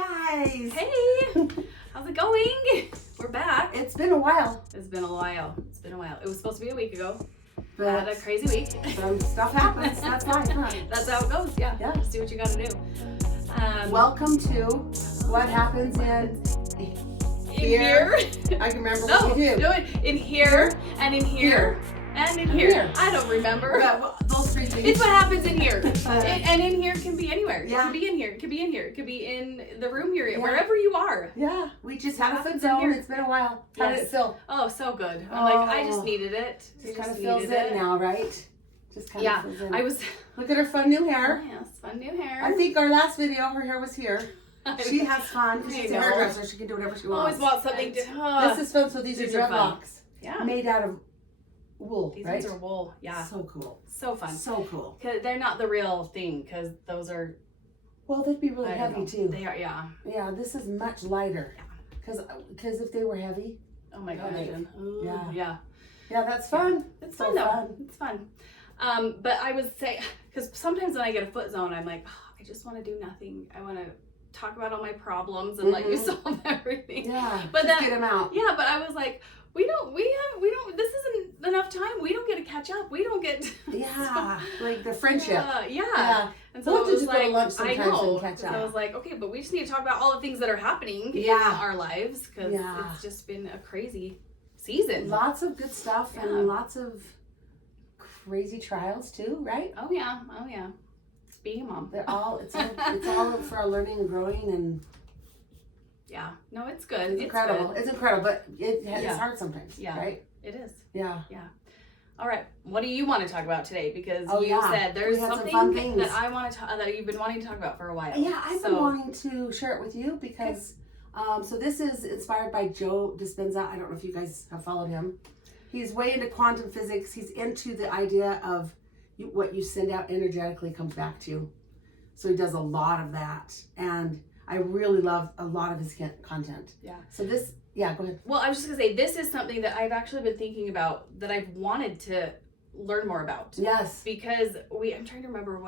guys. Hey, how's it going? We're back. It's been a while. It's been a while. It was supposed to be a week ago. But had a crazy week. Some stuff happens. That's life, huh? That's how it goes. Yeah. Yeah. Just do what you gotta do. Welcome to What Happens in Here. I can remember No, what we do. do it in here and in here. And in here. I don't remember. Those three things. It's what happens in here. And in here can be anywhere. Yeah. It could be in here. It could be in here. It could be in the room you're in. Yeah. Wherever you are. Yeah, we just had a foot happens zone. in here. It's been a while. How did it feel? Oh, so good. I'm like, I just Oh. needed it. Just kind of feels it now, right? Just kind Yeah, of feels in. I was. Look at her fun new Oh, hair. yes, fun new hair. I think our last video, her hair was here. She has fun. I She's a know. hairdresser. She can do whatever she wants. Always want something to. This is fun. So these are are fun. dreadlocks. Yeah. Made out of wool, These right? ones are wool. Yeah. So cool. So fun. So cool. Cause they're not the real thing. Cause those are. Well, they'd be really I don't heavy know. too. They are. Yeah. Yeah, this is much lighter. Because if they were heavy, Oh my gosh. Right. Ooh, Yeah. Yeah. yeah, that's fun. It's So fun though. fun. It's fun. But I would say, because sometimes when I get a foot zone, I'm like, oh, I just want to do nothing. I want to talk about all my problems and let you solve everything. Yeah, But just then, get them out. yeah, but I was like, we don't, this isn't enough time. We don't get to catch up. We don't get. Yeah, like the friendship. Yeah. Yeah. And so We'll it have to was just go to like, lunch I sometimes know. and catch So up. I was like, okay, but we just need to talk about all the things that are happening Yeah. in our lives because Yeah. it's just been a crazy season. Lots of good stuff Yeah. and lots of crazy trials too, right? Oh yeah. Being a mom. It's all for our learning and growing, and Yeah. No, it's good. it's incredible. Good. It's incredible, but it's Yeah. hard sometimes, Yeah. right? It is. Yeah. All right. What do you want to talk about today? Because Oh, you yeah. said there's We had some something fun things. that I want to that you've been wanting to talk about for a while. Yeah, I've been wanting to share it with you because, so this is inspired by Joe Dispenza. I don't know if you guys have followed him. He's way into quantum physics. He's into the idea of what you send out energetically comes back to you. So he does a lot of that. And I really love a lot of his content. Yeah. So this, yeah, go ahead. Well, I was just going to say, this is something that I've actually been thinking about that I've wanted to learn more about. Yes. Because I'm trying to remember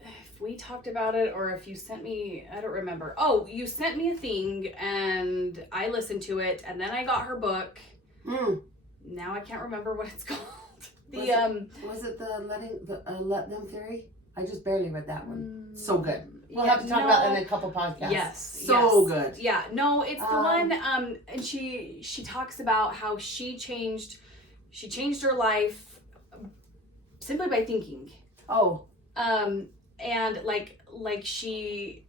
if we talked about it or if you sent me, I don't remember. Oh, you sent me a thing and I listened to it and then I got her book. Now I can't remember what it's called. Was it the let them theory? I just barely read that one. So good. We'll have to talk about that in a couple podcasts. Yes. So good. Yeah. No, it's the one. And she talks about how she changed her life simply by thinking. Oh. And like she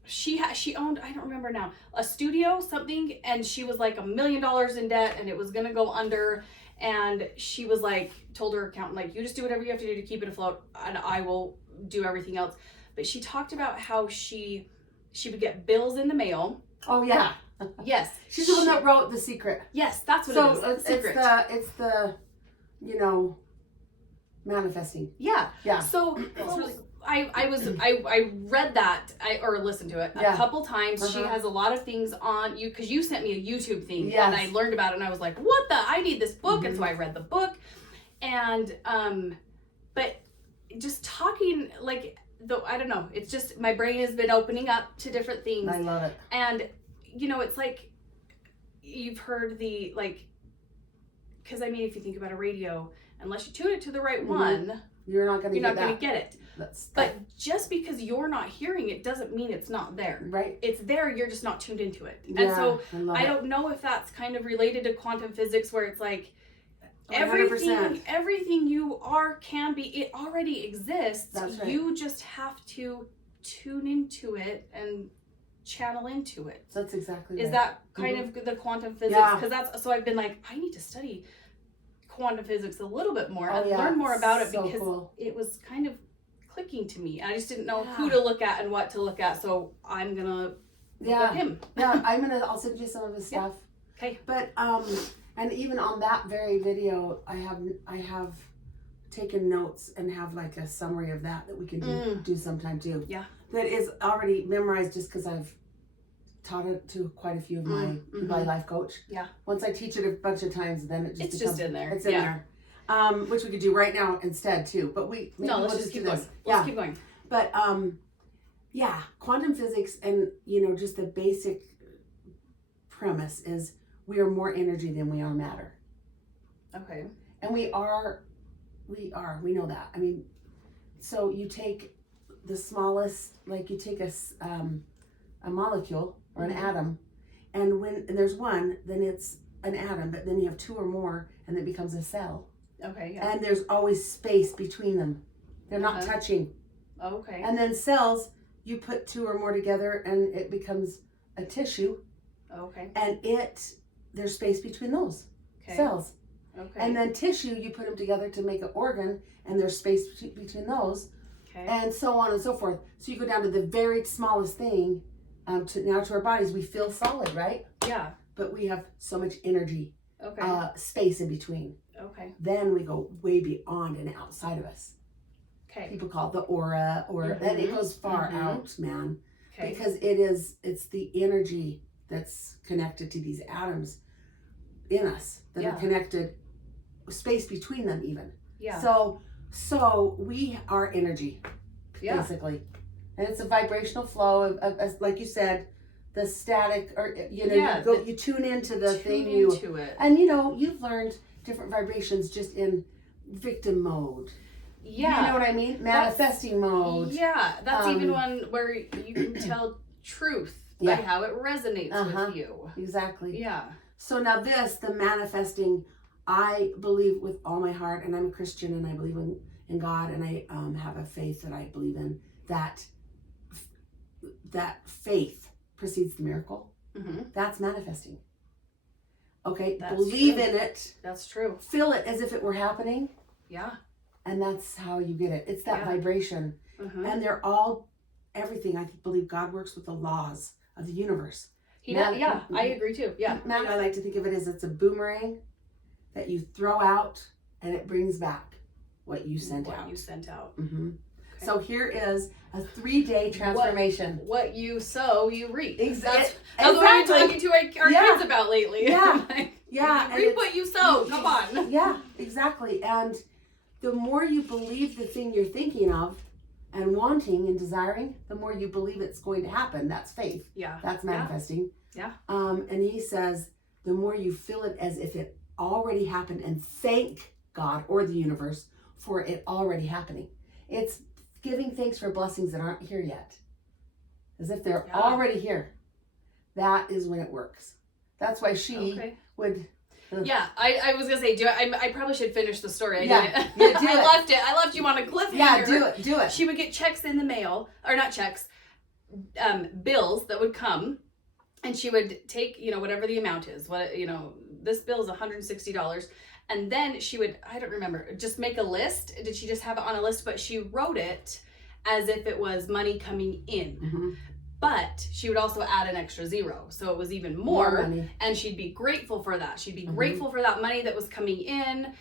owned, I don't remember now, a studio, something, and she was like $1 million in debt and it was gonna go under. And she was like, told her accountant, like, you just do whatever you have to do to keep it afloat and I will do everything else. But she talked about how she would get bills in the mail. Oh yeah. Yes. She's the one that wrote The Secret. Yes, that's what So it is. Secret. it's the manifesting. Yeah. Yeah. So I read that or listened to it a couple times. She has a lot of things on you because you sent me a YouTube thing and I learned about it and I was like, what I need this book. And so I read the book and but just talking like I don't know, it's just my brain has been opening up to different things. I love it. And it's like you've heard the because I mean if you think about a radio, unless you tune it to the right one, you're not going to get it. But just because you're not hearing it doesn't mean it's not there. Right. It's there, you're just not tuned into it. Yeah, and so I don't know if that's kind of related to quantum physics where it's like 100%. everything you are can be, it already exists. That's right. You just have to tune into it and channel into it. That's exactly Is right. that kind of the quantum physics? Yeah. Because that's, so I've been like, I need to study quantum physics a little bit more and yeah. learn more about it So because cool. it was kind of clicking to me. I just didn't know who to look at and what to look at. So I'm gonna look at him. Yeah, I'll send you some of his stuff. Okay. But and even on that very video, I have taken notes and have like a summary of that we can do sometime too. Yeah. That is already memorized just because I've taught it to quite a few of my life coach. Yeah. Once I teach it a bunch of times, then it just It's becomes, just in there. It's in there. Which we could do right now instead too. But let's just keep going. Let's keep going. But yeah, quantum physics and, you know, just the basic premise is we are more energy than we are matter. Okay. And we know that. I mean, so you take the smallest, like you take a molecule or an atom, and when there's one, then it's an atom, but then you have two or more and it becomes a cell. Okay, yeah. And there's always space between them. They're not touching. Okay. And then cells, you put two or more together and it becomes a tissue. Okay. And there's space between those cells. Okay. And then tissue, you put them together to make an organ, and there's space between those, and so on and so forth. So you go down to the very smallest thing. To our bodies, we feel solid, right? Yeah. But we have so much energy, space in between. Okay. Then we go way beyond and outside of us. Okay. People call it the aura, and it goes far out, man. Okay. Because it's the energy that's connected to these atoms in us that are connected, space between them even. Yeah. So we are energy, basically. And it's a vibrational flow of like you said, the static, or, you know, you tune into the thing. And, you know, you've learned different vibrations just in victim mode. Yeah. You know what I mean? Manifesting mode. Yeah. That's even one where you can tell truth by how it resonates with you. Exactly. Yeah. So now the manifesting, I believe with all my heart, and I'm a Christian, and I believe in God, and I have a faith that I believe in, that faith precedes the miracle. Mm-hmm. That's manifesting. Okay, believe in it. That's true. Feel it as if it were happening. Yeah. And that's how you get it. It's that vibration. Mm-hmm. And they're everything. I believe God works with the laws of the universe. I agree too. Yeah. I like to think of it as it's a boomerang that you throw out and it brings back what you sent out. Mm-hmm. Okay. So here is a 3-day transformation. What you sow, you reap. Exactly. That's what we've been talking to our kids about lately. Yeah. Reap what you sow. Come on. Yeah, exactly. And the more you believe the thing you're thinking of and wanting and desiring, the more you believe it's going to happen. That's faith. Yeah. That's manifesting. Yeah. And he says, the more you feel it as if it already happened, and thank God or the universe for it already happening. It's giving thanks for blessings that aren't here yet, as if they're already here. That is when it works. That's why she would. I was gonna say, I probably should finish the story. I didn't. Yeah, do I left you on a cliffhanger. Yeah, do it. She would get checks in the mail, or not checks, bills that would come, and she would take, whatever the amount is. This bill is $160. And then she would, I don't remember, just make a list. Did she just have it on a list? But she wrote it as if it was money coming in. Mm-hmm. But she would also add an extra zero. So it was even more money. And she'd be grateful for that. She'd be grateful for that money that was coming in.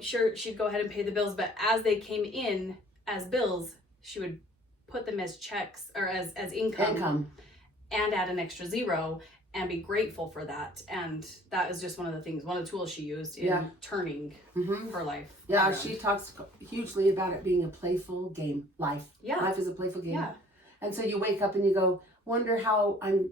Sure, she'd go ahead and pay the bills. But as they came in as bills, she would put them as checks or as income. And add an extra zero. And be grateful for that. And that is just one of the tools she used in turning her life around. She talks hugely about it being a playful game. Life is a playful game. Yeah. And so you wake up and you go, wonder how and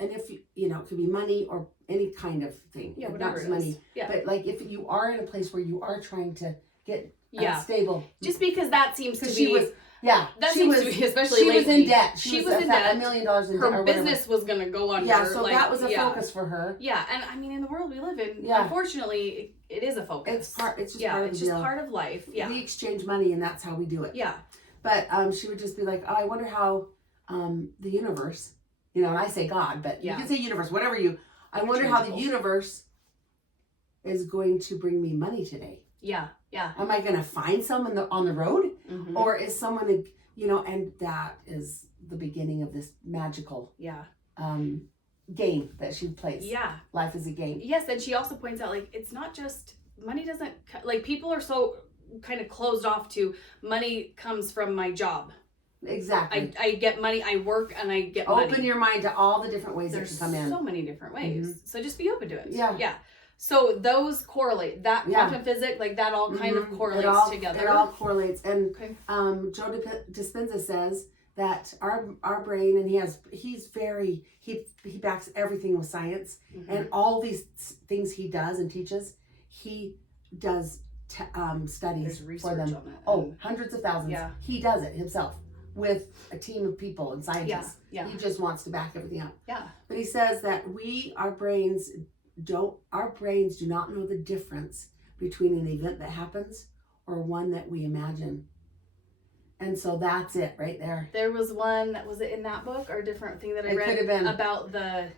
if it could be money or any kind of thing. Yeah, not just money. Yeah. But like if you are in a place where you are trying to get stable. Just because that seems to be... That seems to be, especially she lately. Was in debt. She was in debt. $1 million in debt. Her business was going to go under. Yeah, so that was a focus for her. Yeah, and I mean, in the world we live in, unfortunately, it is a focus. It's just part of life. Yeah. We exchange money, and that's how we do it. Yeah. But she would just be like, I wonder how the universe, and I say God, but you can say universe, whatever I wonder how the universe is going to bring me money today. Yeah. Yeah. Am I going to find someone on the road? Mm-hmm. Or is someone, and that is the beginning of this magical game that she plays. Yeah. Life is a game. Yes. And she also points out, it's not just, money doesn't, people are so kind of closed off to money comes from my job. Exactly. I get money, I work, and I get money. Open your mind to all the different ways that can come in. There's so many different ways. Mm-hmm. So just be open to it. Yeah. Yeah. So those correlate. That quantum physics, that all kind of correlates together. It all correlates. And Joe Dispenza says that our brain, and he backs everything with science, and all these things he does and teaches, he does studies for them. Hundreds of thousands. Yeah. He does it himself with a team of people and scientists. Yeah. He just wants to back everything up. Yeah. But he says that our brains do not know the difference between an event that happens or one that we imagine. And so that's it right there. There was one, was it in that book or a different thing that I read about I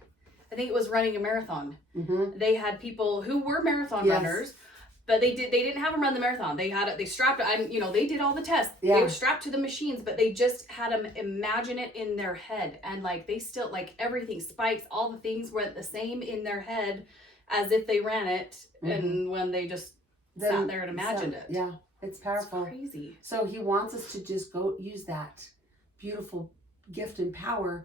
think it was running a marathon. Mm-hmm. They had people who were marathon runners, but they didn't have them run the marathon. They strapped, they did all the tests. Yeah. They were strapped to the machines, but they just had them imagine it in their head. And like, they still, like, everything, spikes, all the things were the same in their head as if they ran it. Mm-hmm. And when they just sat there and imagined it. Yeah. It's powerful. It's crazy. So he wants us to just go use that beautiful gift and power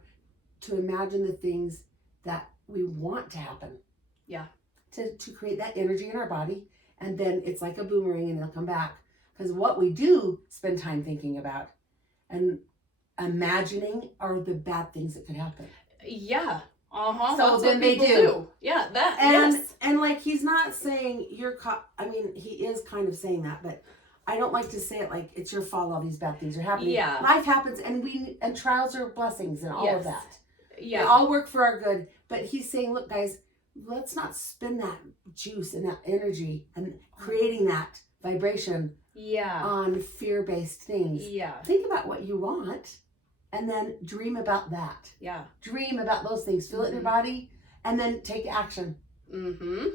to imagine the things that we want to happen. Yeah. To create that energy in our body. And then it's like a boomerang and it'll come back. Because what we do spend time thinking about and imagining are the bad things that could happen. Yeah. Uh-huh. So then they do. Yeah, that, yes. And like, he's not saying he is kind of saying that, but I don't like to say it like it's your fault all these bad things are happening. Yeah. Life happens and trials are blessings and all of that. Yeah. They all work for our good. But he's saying, look, guys, let's not spend that juice and that energy and creating that vibration on fear-based things. Yeah. Think about what you want and then dream about that. Yeah. Dream about those things. Feel it in your body and then take action. Mm-hmm.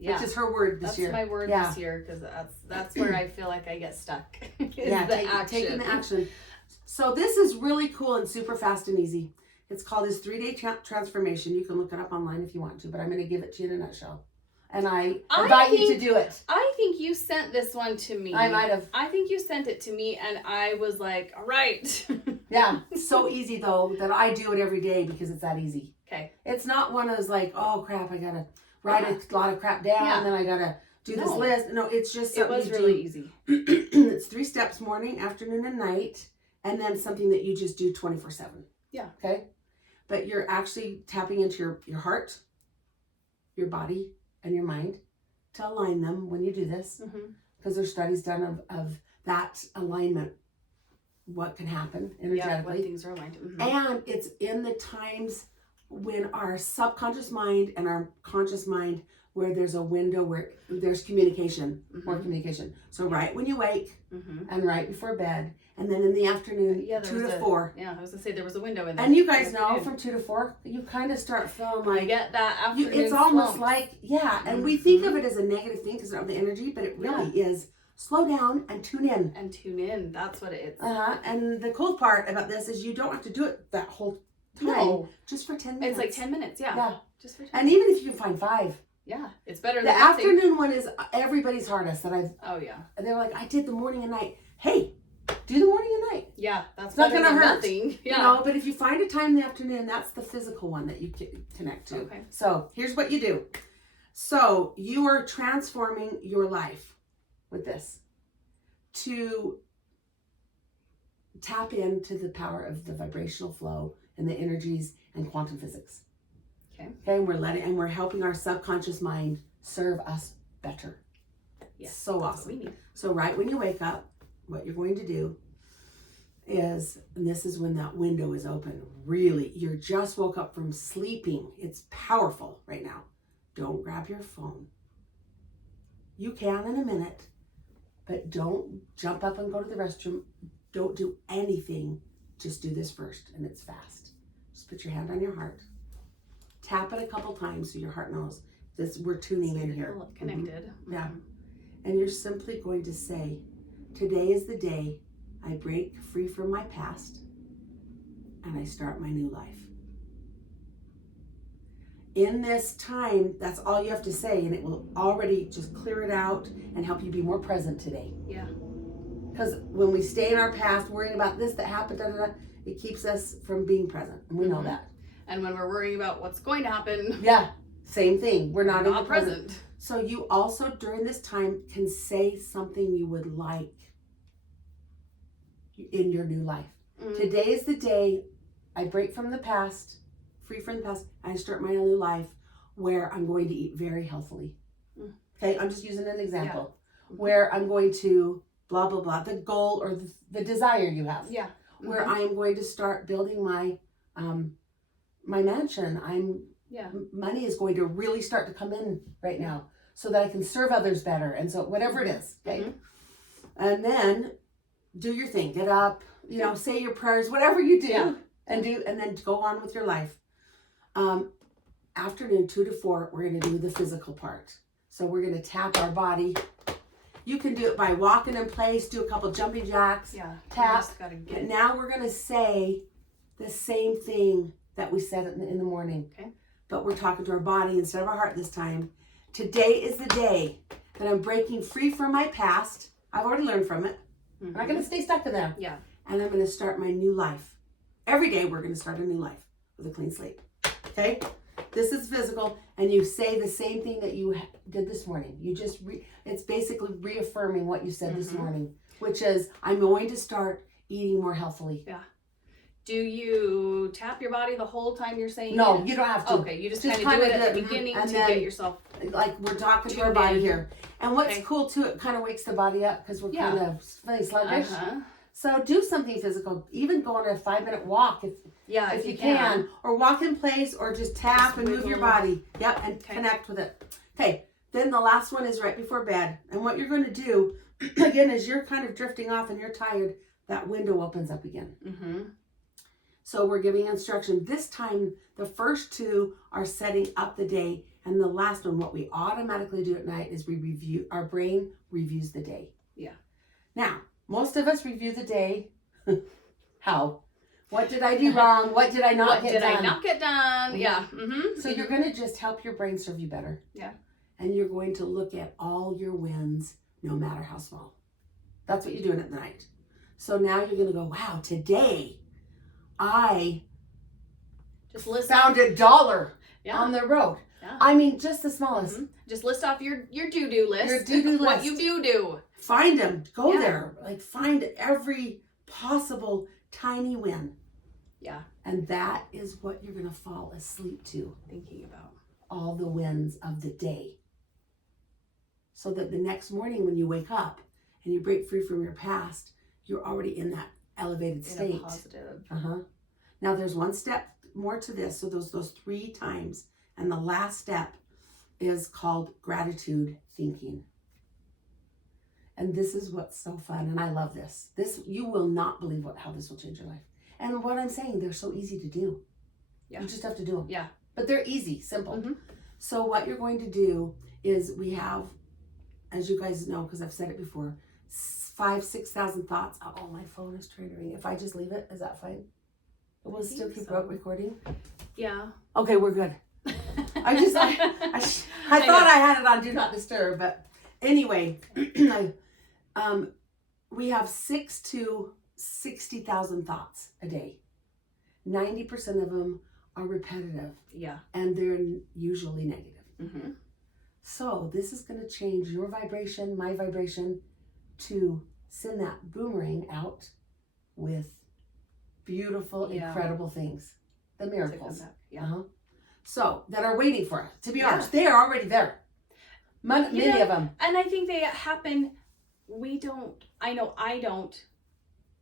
Yeah. Which is her word this year. That's my word this year, because that's where I feel like I get stuck. Taking the action. So this is really cool and super fast and easy. It's called his 3-day transformation. You can look it up online if you want to, but I'm going to give it to you in a nutshell. And I invite you to do it. I think you sent this one to me. I might have. I think you sent it to me, and I was like, all right. Yeah. So easy, though, that I do it every day because it's that easy. Okay. It's not one of those like, oh, crap, I got to write a lot of crap down, and then I got to do this list. No, it's just something it was really easy. It's 3 steps, morning, afternoon, and night, and then something that you just do 24/7. Yeah. Okay? But you're actually tapping into your heart, your body, and your mind to align them when you do this. Because there's studies done of that alignment, what can happen energetically. Yeah, when things are aligned. Mm-hmm. And it's in the times when our subconscious mind and our conscious mind, where there's a window where there's communication, more communication. So right when you wake and right before bed, and then in the afternoon, 2 to 4. Yeah, I was going to say there was a window in there. And you guys know from 2 to 4, you kind of start feeling like... You get that afternoon it's almost like, and we think of it as a negative thing because of the energy, but it really is slow down and tune in. And tune in, that's what it is. And the cool part about this is you don't have to do it that whole time, just for 10 minutes. It's like 10 minutes, yeah. Just for 10 minutes. And even if you can find 5. Yeah, it's better than the afternoon one is everybody's hardest that I've... Oh, yeah. They're like, I did the morning and night. Hey, do the morning and night. Yeah, that's not going to hurt. Nothing. Yeah. You know, but if you find a time in the afternoon, that's the physical one that you connect to. Okay. So here's what you do. So you are transforming your life with this to tap into the power of the vibrational flow and the energies and quantum physics. Okay, and we're helping our subconscious mind serve us better. Yes, so awesome. So right when you wake up, what you're going to do is, and this is when that window is open, really, you're just woke up from sleeping. It's powerful right now. Don't grab your phone. You can in a minute, but don't jump up and go to the restroom. Don't do anything. Just do this first, and it's fast. Just put your hand on your heart. Tap it a couple times so your heart knows this. We're tuning in here. Connected. Yeah. And you're simply going to say, today is the day I break free from my past and I start my new life. In this time, that's all you have to say, and it will already just clear it out and help you be more present today. Yeah. Because when we stay in our past worrying about this that happened, it keeps us from being present. And we know that. And when we're worrying about what's going to happen, same thing. We're not in the present. So you also during this time can say something you would like in your new life. Today is the day I break from the past, free from the past, and I start my new life where I'm going to eat very healthily. Okay, I'm just using an example. Where I'm going to blah, blah, blah, the goal or the desire you have. Yeah. Where I am going to start building my my mansion. Money is going to really start to come in right now so that I can serve others better. And so whatever it is, okay? And then do your thing. Get up, say your prayers, whatever you do, and then go on with your life. Afternoon 2 to 4, we're going to do the physical part. So we're going to tap our body. You can do it by walking in place, do a couple jumping jacks, tap. And now we're going to say the same thing that we said in the morning. Okay. But we're talking to our body instead of our heart this time. Today is the day that I'm breaking free from my past. I've already learned from it. I'm not going to stay stuck in there. Yeah. And I'm going to start my new life. Every day we're going to start a new life with a clean slate. Okay? This is physical, and you say the same thing that you did this morning. You just, it's basically reaffirming what you said this morning, which is, I'm going to start eating more healthily. Yeah. Do you tap your body the whole time you're saying No, it? you don't have to. Okay, you just kind of do it at the beginning to get yourself. Like we're talking to our body here. And what's cool too, it kind of wakes the body up because we're kind of feeling sluggish. So do something physical. Even go on a 5-minute walk if you can. Or walk in place or just tap and move your body. Yep, and connect with it. Okay, then the last one is right before bed. And what you're going to do, again, is you're kind of drifting off and you're tired, that window opens up again. So we're giving instruction. This time, the first 2 are setting up the day. And the last one, what we automatically do at night is our brain reviews the day. Yeah. Now, most of us review the day. How? What did I do wrong? What did I not get done? What did I not get done? Yeah. So you're going to just help your brain serve you better. Yeah. And you're going to look at all your wins, no matter how small. That's what you're doing at night. So now you're going to go, wow, today I just found $1 on the road. Yeah. I mean, just the smallest. Just list off your do-do list. Your do-do list. What you do. Find them. Go there. Like find every possible tiny win. Yeah. And that is what you're going to fall asleep to. Thinking about. All the wins of the day. So that the next morning when you wake up and you break free from your past, you're already in that elevated state. In a positive. Now there's one step more to this. So those 3 times. And the last step is called gratitude thinking. And this is what's so fun. And I love this. You will not believe how this will change your life. And what I'm saying, they're so easy to do. Yeah. You just have to do them. Yeah. But they're easy, simple. So what you're going to do is we have, as you guys know, because I've said it before, 5,000-6,000 thoughts. Oh, my phone is trying to ring. If I just leave it, is that fine? It will still keep recording? Yeah. Okay, we're good. I thought I had it on Do Not Disturb, but anyway, we have 6,000 to 60,000 thoughts a day. 90% of them are repetitive. Yeah. And they're usually negative. So this is going to change your vibration, my vibration, to send that boomerang out with beautiful, incredible things. The miracles. So, that are waiting for us to be ours. They are already there. Many of them. And I think they happen, I know I don't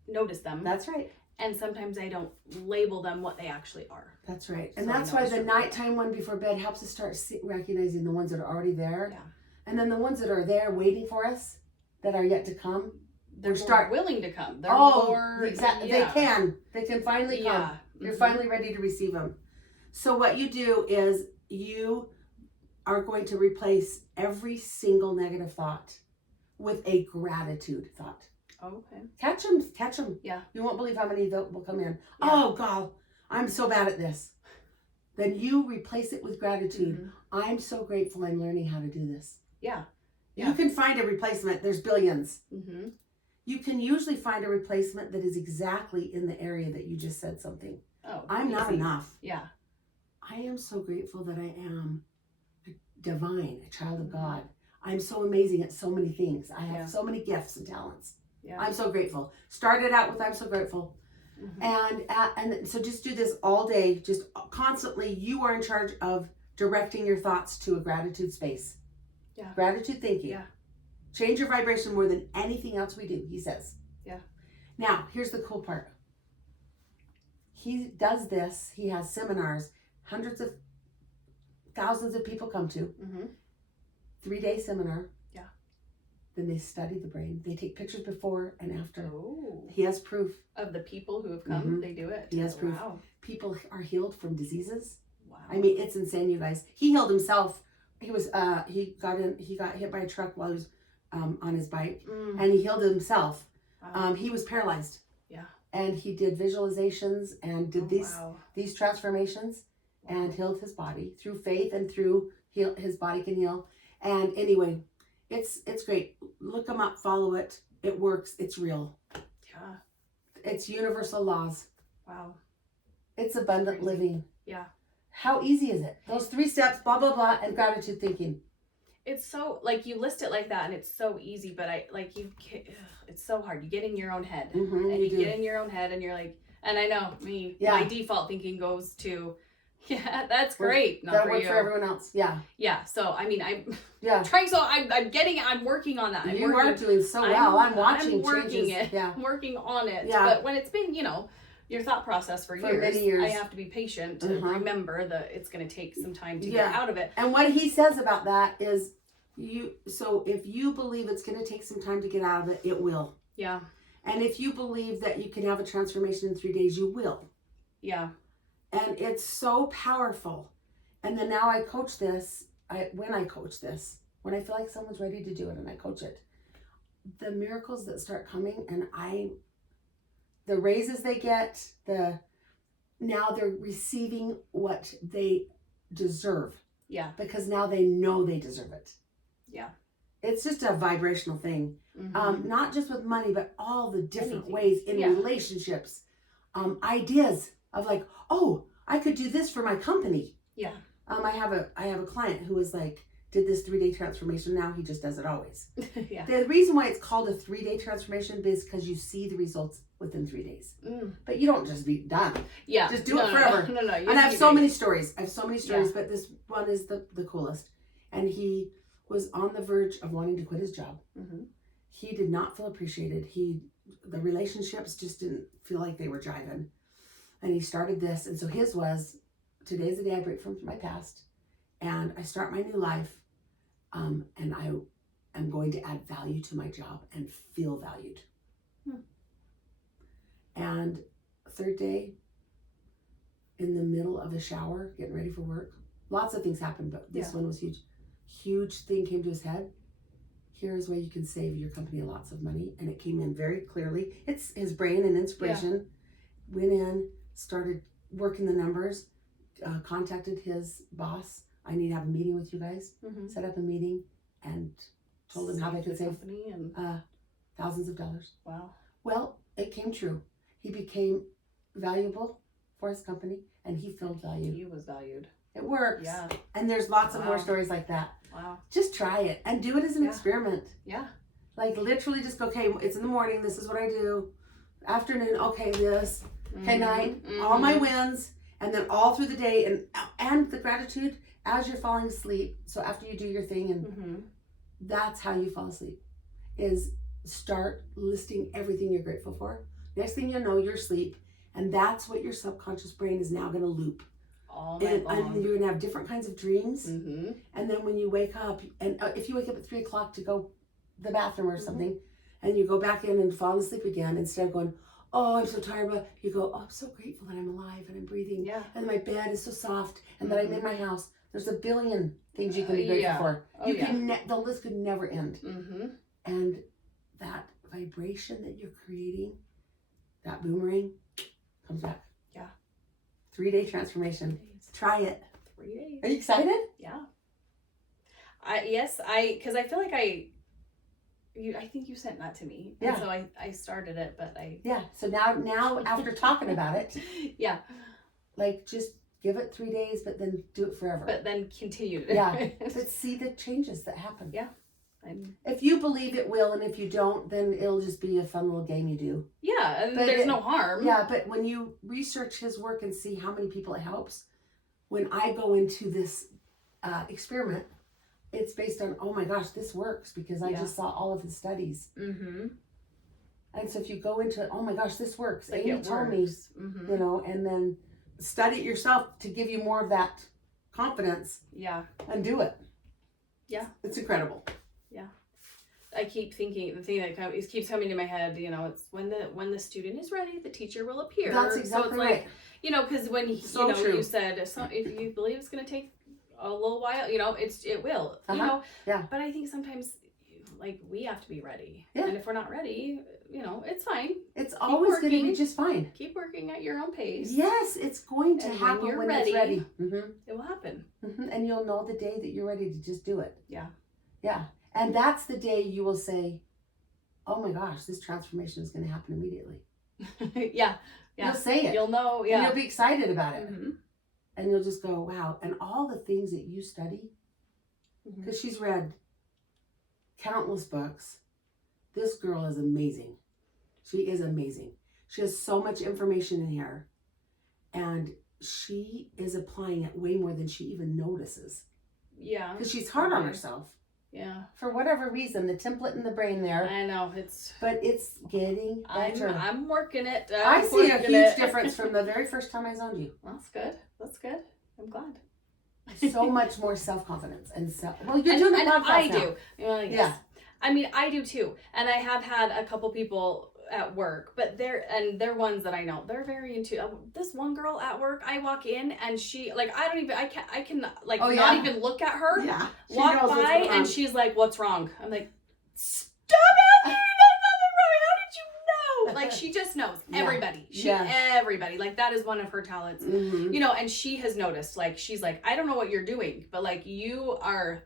notice them. That's right. And sometimes I don't label them what they actually are. That's right. And that's why the nighttime one before bed helps us start recognizing the ones that are already there. Yeah. And then the ones that are there waiting for us that are yet to come. They're willing to come. They're more. Exactly. Yeah. They can finally come. Yeah. You're finally ready to receive them. So what you do is you are going to replace every single negative thought with a gratitude thought. Okay. Catch them. Yeah. You won't believe how many will come in. Yeah. Oh, God, I'm so bad at this. Then you replace it with gratitude. I'm so grateful I'm learning how to do this. Yeah. You can find a replacement. There's billions. You can usually find a replacement that is exactly in the area that you just said something. Oh, I'm not enough. Yeah. I am so grateful that I am divine, a child of God. I'm so amazing at so many things. I have so many gifts and talents. Yeah. I'm so grateful. Started out with I'm so grateful. And so just do this all day, just constantly. You are in charge of directing your thoughts to a gratitude space. Yeah. Gratitude thinking. Yeah. Change your vibration more than anything else we do, he says. Yeah. Now, here's the cool part. He does this. He has seminars, hundreds of thousands of people come to. 3-day seminar. Yeah. Then they study the brain. They take pictures before and after. Oh. He has proof. Of the people who have come, they do it. He has proof. Wow. People are healed from diseases. Wow. I mean, it's insane, you guys. He healed himself. He got hit by a truck while he was on his bike, and he healed himself. Wow. He was paralyzed. Yeah. And he did visualizations and did these transformations and healed his body through faith and through his body can heal. And anyway, it's great. Look him up, follow it. It works. It's real. Yeah. It's universal laws. Wow. It's abundant living. Yeah. How easy is it? Those 3 steps, blah, blah, blah, and gratitude thinking. It's so, like, you list it like that and it's so easy, but it's so hard. You get in your own head and you get in your own head and you're like, and I know my default thinking goes to, that's great. Not that'll for work you. for everyone else. Yeah. Yeah. So, I mean, I'm trying, I'm working on that. You are doing so well. I'm watching I'm working changes. it. Yeah. I'm working on it. Yeah. But when it's been, your thought process for many years, I have to be patient to remember that it's going to take some time to get out of it. And what he says about that is so if you believe it's going to take some time to get out of it, it will. Yeah. And if you believe that you can have a transformation in 3 days, you will. Yeah. And it's so powerful. And then now I coach this. When I feel like someone's ready to do it and I coach it, the miracles that start coming, and the raises they get, now they're receiving what they deserve. Yeah. Because now they know they deserve it. Yeah. It's just a vibrational thing. Not just with money, but all the different ways in relationships, ideas of like, oh, I could do this for my company. Yeah. I have a client who was like, did this 3-day transformation. Now he just does it always. Yeah. The reason why it's called a 3-day transformation is because you see the results within 3 days. But you don't just be done. Yeah. Just do it forever. No. And I have so many stories. But this one is the coolest. And he was on the verge of wanting to quit his job. He did not feel appreciated. The relationships just didn't feel like they were driving. And he started this. And so his was, today's the day I break from my past and I start my new life. And I am going to add value to my job and feel valued. And 3rd day, in the middle of a shower, getting ready for work, lots of things happened, but this one was huge. Huge thing came to his head. Here's where you can save your company lots of money. And it came in very clearly. It's his brain and inspiration. Went in, started working the numbers, contacted his boss. I need to have a meeting with you guys. Set up a meeting and told him how they could save thousands of dollars. Wow. Well, it came true. He became valuable for his company and he felt valued. He was valued. It works. Yeah. And there's lots of more stories like that. Wow. Just try it and do it as an experiment. Yeah. Like literally just go, okay, it's in the morning. This is what I do. Afternoon, okay, this. Okay, night, all my wins. And then all through the day and the gratitude as you're falling asleep. So after you do your thing and that's how you fall asleep, is start listing everything you're grateful for. Next thing you know, you're asleep. And that's what your subconscious brain is now going to loop. All night long. And you're going to have different kinds of dreams. And then when you wake up, and if you wake up at 3 o'clock to go to the bathroom or something, and you go back in and fall asleep again, instead of going, oh, I'm so tired, but you go, oh, I'm so grateful that I'm alive and I'm breathing. Yeah. And my bed is so soft and that I'm in my house. There's a billion things you can be grateful for. The list could never end. And that vibration that you're creating, that boomerang, comes back. Yeah. 3-day transformation. Try it. 3 days. Are you excited? Yeah. Because I feel like I think you sent that to me. Yeah. And so I started it, but So now after talking about it, yeah, like just give it 3 days, but then do it forever. But then continue. Yeah. But see the changes that happen. Yeah. If you believe it will, and if you don't, then it'll just be a fun little game you do. Yeah, and there's no harm. Yeah, but when you research his work and see how many people it helps, when I go into this experiment, it's based on, oh my gosh, this works because I just saw all of his studies. Mm-hmm. And so if you go into, oh my gosh, this works. Like Amy told me, you know, and then study it yourself to give you more of that confidence. Yeah. And do it. Yeah. It's incredible. Yeah. I keep thinking, the thing that keeps coming to my head, you know, it's when the student is ready, the teacher will appear. That's exactly so it's right. like, you know, because when So you know, true. you said if you believe it's going to take a little while, you know, it will, you know. Yeah. But I think sometimes, like, we have to be ready. Yeah. And if we're not ready, you know, it's fine. It's always going to be just fine. Keep working at your own pace. Yes, it's going to happen when you're when ready. it's ready. Mm-hmm. It will happen. Mm-hmm. And you'll know the day that you're ready to just do it. Yeah. Yeah. And that's the day you will say, oh my gosh, this transformation is going to happen immediately. Yeah. You'll say it. You'll know. Yeah. And you'll be excited about it. Mm-hmm. And you'll just go, wow. And all the things that you study, because she's read countless books. This girl is amazing. She is amazing. She has so much information in here. And she is applying it way more than she even notices. Yeah. Because she's hard on herself. Yeah. For whatever reason, the template in the brain there. I know But it's getting better. I'm working it. I see a huge difference from the very first time I zoned you. That's good. That's good. I'm glad. So much more self-confidence and well, you're doing a podcast I now. do. Well, yes. Yeah. I mean, I do too. And I have had a couple people at work, but they're ones that I know. They're very into this one girl at work. I walk in and she, like, I can not even look at her. Yeah. Walk by and she's like, "What's wrong?" I'm like, "Stop it! There's nothing wrong. How did you know?" Like, she just knows everybody. Everybody. Like, that is one of her talents. Mm-hmm. You know, and she has noticed, like, she's like, "I don't know what you're doing, but like, you are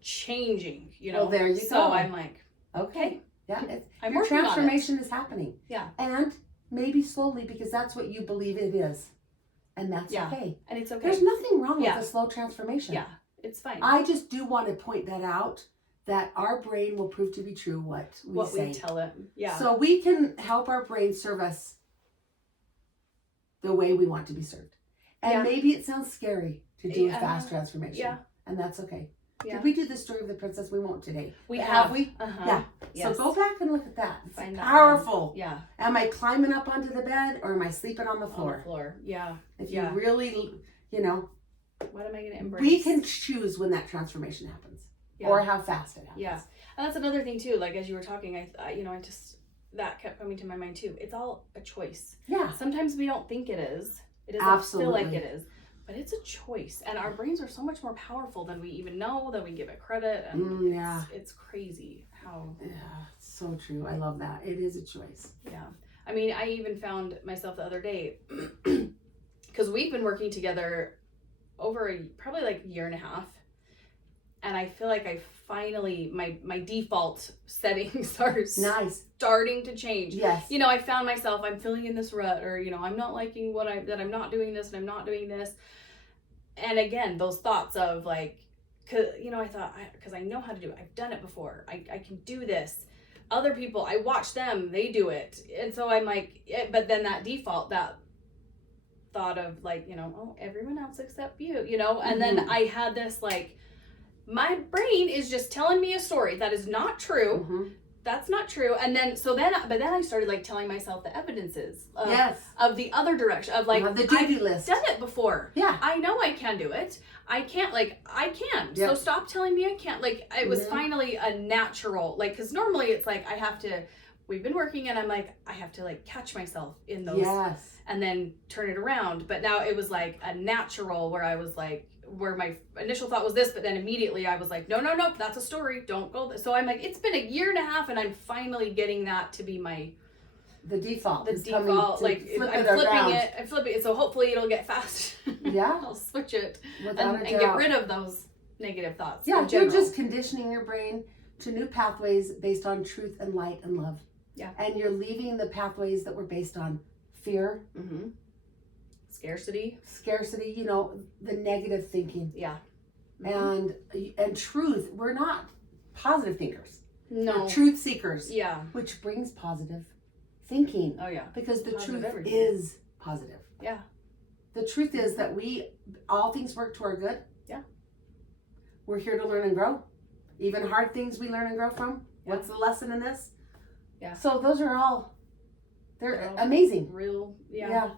changing, you know." Well, there you go. So I'm like, okay. Yeah, your transformation is happening. Yeah. And maybe slowly, because that's what you believe it is. And that's okay. And it's okay. There's nothing wrong with a slow transformation. Yeah, it's fine. I just do want to point that out, that our brain will prove to be true what we tell it. Yeah. So we can help our brain serve us the way we want to be served. And maybe it sounds scary to do a fast transformation. Yeah. And that's okay. Yeah. Did we do the story of the princess? We won't today. Have we? Yeah. Yes. So go back and look at that. It's powerful. Yeah. Am I climbing up onto the bed or am I sleeping on the floor? On the floor. Yeah. If you really, you know. What am I going to embrace? We can choose when that transformation happens or how fast it happens. Yeah. And that's another thing too. Like, as you were talking, I just, that kept coming to my mind too. It's all a choice. Yeah. Sometimes we don't think it is. It doesn't feel like it is. But it's a choice, and our brains are so much more powerful than we even know, than we give it credit, and it's crazy how... Yeah, it's so true. I love that. It is a choice. Yeah. I mean, I even found myself the other day, because we've been working together over probably like a year and a half, and I feel like I finally, my default settings are starting to change. Yes. You know, I found myself, I'm feeling in this rut, or, you know, I'm not liking that I'm not doing this and I'm not doing this. And again, those thoughts of like, you know, I thought, because I know how to do it. I've done it before. I can do this. Other people, I watch them, they do it. And so I'm like, but then that default, that thought of like, you know, oh, everyone else except you know, and then I had this like, my brain is just telling me a story that is not true. Mm-hmm. That's not true. And then, but then I started like telling myself the evidences of the other direction of like, the to-do list. I've done it before. Yeah. I know I can do it. I can't, like, I can. Yep. So stop telling me I can't. Like, it was finally a natural, like, because normally it's like, we've been working and I'm like, I have to like catch myself in those and then turn it around. But now it was like a natural where I was like, where my initial thought was this, but then immediately I was like, no, that's a story. Don't go there. So I'm like, it's been a year and a half and I'm finally getting that to be the default. The default, like I'm flipping it. So hopefully it'll get fast. Yeah. I'll switch it and get rid of those negative thoughts. Yeah, you're just conditioning your brain to new pathways based on truth and light and love. Yeah. And you're leaving the pathways that were based on fear. Mm-hmm. Scarcity, you know, the negative thinking. Yeah. Mm-hmm. And truth, we're not positive thinkers. No. We're truth seekers. Yeah. Which brings positive thinking. Oh, yeah. Because the Positive truth everything. is positive. Yeah. The truth is that all things work to our good. Yeah. We're here to learn and grow. Even hard things we learn and grow from. Yeah. What's the lesson in this? Yeah. So those are they're amazing. Real. Yeah. Yeah.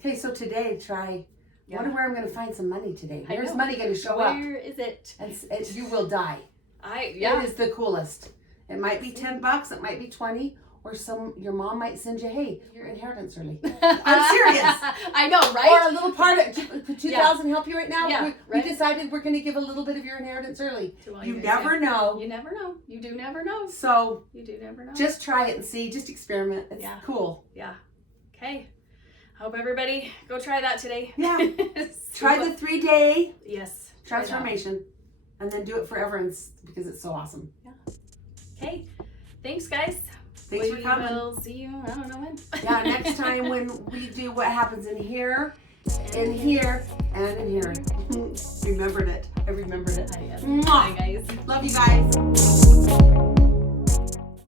Okay, so today I wonder where I'm going to find some money today. I Where's know. money going to show up? Where is it? And you will die. Yeah. It is the coolest. It might be $10, it might be 20, or your mom might send you, hey, your inheritance early. I'm serious. I know, right? Or a little part of could 2,000 help you right now? Yeah, we decided we're going to give a little bit of your inheritance early. You guys, never know. You never know. You do never know. So you do never know. Just try it and see. Just experiment. It's cool. Yeah. Okay. Hope everybody go try that today. Yeah. Try the 3-day transformation, and then do it forever, because it's so awesome. Yeah. Okay. Thanks, guys. Thanks for coming. We'll see you. I don't know when. Yeah. Next time when we do what happens in here, and here. Remembered it. I remembered it. Bye, guys. Love you guys.